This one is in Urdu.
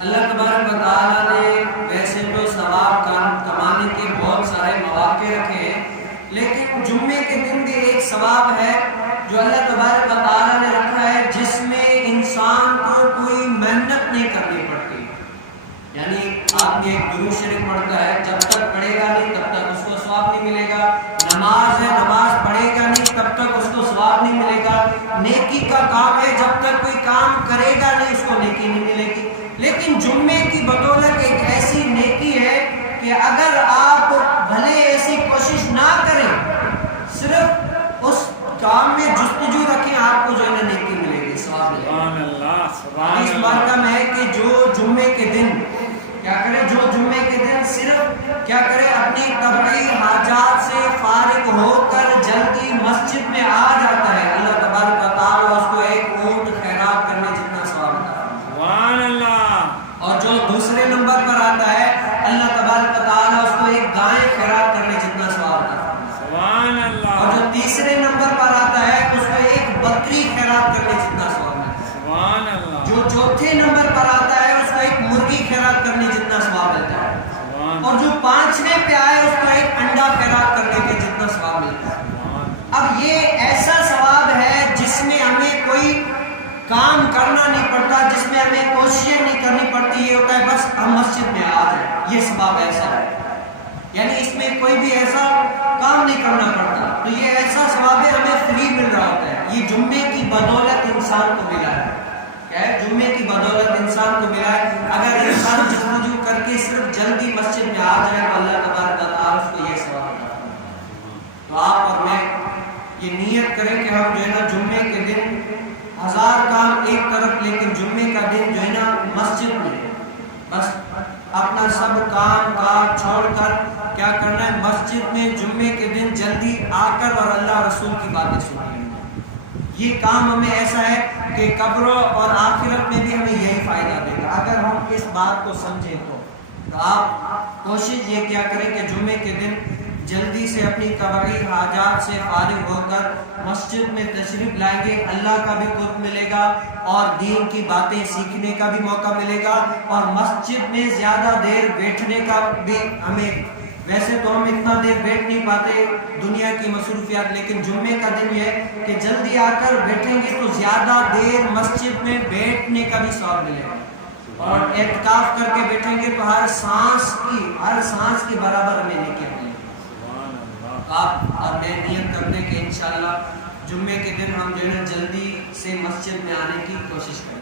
اللہ تبارک و تعالیٰ نے ویسے تو ثواب کمانے کے بہت سارے مواقع رکھے ہیں، لیکن جمعے کے دن بھی ایک ثواب ہے جو اللہ تبارک و تعالیٰ نے رکھا ہے، جس میں انسان کو کوئی محنت نہیں کرنی پڑتی. یعنی آپ یہ درود شریف پڑھتا ہے، جب تک پڑھے گا نہیں تب تک اس کو ثواب نہیں ملے گا. نماز ہے، نماز پڑھے گا نہیں تب تک اس کو ثواب نہیں ملے گا. نیکی کا کام ہے، جب تک کوئی کام کرے گا نہیں اس کو نیکی نہیں ملے گی. لیکن جمعے کی بدولت ایک ایسی نیکی ہے کہ اگر آپ بھلے ایسی کوشش نہ کریں، صرف اس کام میں جستجو رکھیں، آپ کو جو ہے نیکی ملے گی، ثواب ملے گا. اس مرکم ہے کہ جو جمعے کے دن کیا کرے، جو جمعے کے دن صرف کیا کرے، اپنی طبعی حاجات سے فارغ ہو کر جلدی مسجد میں آ جاتا ہے، اللہ تبارک و تعالیٰ اس کو ایک اونٹ خیرات کرنے جتنا ثواب دیتا ہے. سبحان اللہ. اور جو دوسرے نمبر پر آتا ہے، اللہ تبارک و تعالیٰ اس کو ایک گائے خیرات کرنے جتنا ثواب دیتا ہے. سبحان اللہ. اور جو تیسرے نمبر پر آتا ہے اس کو ایک بکری خیرات کرنے جتنا ثواب دیتا ہے. سبحان اللہ. جو چوتھے نمبر پر آتا ہے اس کو ایک مرغی خیرات کرنے جتنا ثواب ملتا ہے. اور جو پانچویں پہ آئے اس کو ایک انڈا خیرات کرنے کے جتنا ثواب ملتا ہے. اب یہ ایسا ثواب ہے جس میں ہمیں کوئی کام کرنا نہیں پڑتا، جس میں ہمیں کوششیں نہیں کرنی پڑتی. یہ ہوتا ہے بس ہم مسجد میں آ جائیں، یہ ثواب ایسا ہے. یعنی اس میں کوئی بھی ایسا کام نہیں کرنا پڑتا، تو یہ ایسا ثواب ہے، ہمیں فری مل رہا ہوتا ہے. یہ جمعے کی بدولت انسان کو ملا ہے. کیا ہے؟ جمعے کی بدولت انسان کو ملا ہے. اگر انسان جستجو کر کے صرف جلدی مسجد میں آ جائے تو اللہ تبارک و تعالیٰ اس کو یہ ثواب دیتا ہے. تو آپ اور میں یہ نیت کریں کہ ہم جو ہے نا جمعے کے دن 1000 کام ایک طرف، لیکن جمعے کا دن جو ہے نا مسجد میں بس اپنا سب کام کاج چھوڑ کر کیا کرنا ہے، مسجد میں جمعے کے دن جلدی آ کر اور اللہ رسول کی باتیں سنیں. یہ کام ہمیں ایسا ہے کہ قبر اور آخرت میں بھی ہمیں یہی فائدہ دے گا اگر ہم اس بات کو سمجھیں. تو آپ کوشش یہ کیا کریں کہ جمعے کے دن جلدی سے اپنی طبعی حاجات سے فارغ ہو کر مسجد میں تشریف لائیں گے. اللہ کا بھی قرب ملے گا اور دین کی باتیں سیکھنے کا بھی موقع ملے گا، اور مسجد میں زیادہ دیر بیٹھنے کا بھی ہمیں، ویسے تو ہم اتنا دیر بیٹھ نہیں پاتے دنیا کی مصروفیات، لیکن جمعے کا دن یہ ہے کہ جلدی آ کر بیٹھیں گے تو زیادہ دیر مسجد میں بیٹھنے کا بھی ثواب ملے گا. اور اعتکاف کر کے بیٹھیں گے تو ہر سانس کی برابر ہمیں نیکی ملے گی. آپ اور میں نیت کرتے ہیں کہ انشاءاللہ جمعے کے دن ہم جو ہے جلدی سے مسجد میں آنے کی کوشش کریں.